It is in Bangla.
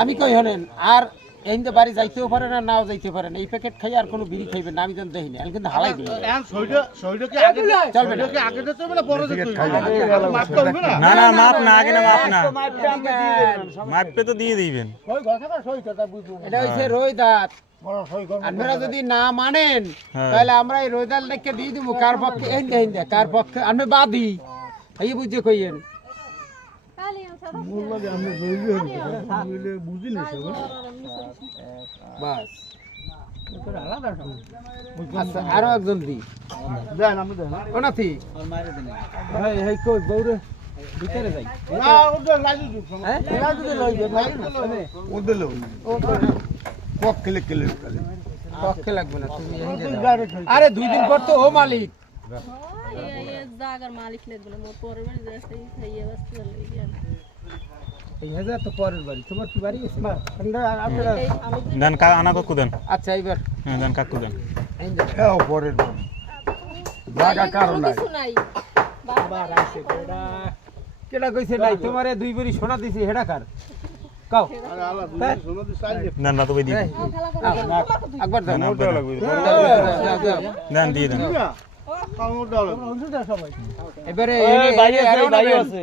আমি কই হলেন আর এই বাড়ি যাইতেও পারে না নাও যাইতে পারে না এই প্যাকেট খাই আর কোনো বিড়ি খাইবেন না আমি তো দেখি না আমি কিন্তু হালাই দিই না না মাপ না আগে না মাপ না মাপে তো দিয়ে দিবেন এটা হইছে রই দাঁত আপনারা যদি না মানেন তাহলে আমরা এই রই দাঁত লিখে দিয়ে দিব কার পক্ষে এই দেন কার পক্ষে আমি বাদি এই বুঝে কইেন বাস আচ্ছা আরো একজন দি ওনাথি কই বউরে ভিতরে যাই পক্ষে লাগবে না তুমি আরে 2 দিন পর তো ও মালিক জায়গার মালিক লাগবে না মোর পরের বাড়ি যাইতে খাইয়ে বসতে লাগবে এই হাজার তো পরের বাড়ি তোমার কি বাড়ি আছে দেন কা আনা কাকু দেন আচ্ছা এইবার হ্যাঁ দেন কাকু দেন হ্যাঁ পরের বাড়ি জায়গা কারণ নাই কিছু নাই বাবা রাইছে কেডা কইছে নাই তোমারে 2 বাড়ি সোনা দিছি হেডা কার কাও দেন না তো ভাই দিই একবার দাও দেন দিয়ে দেন এবারে এই বাইরে আছে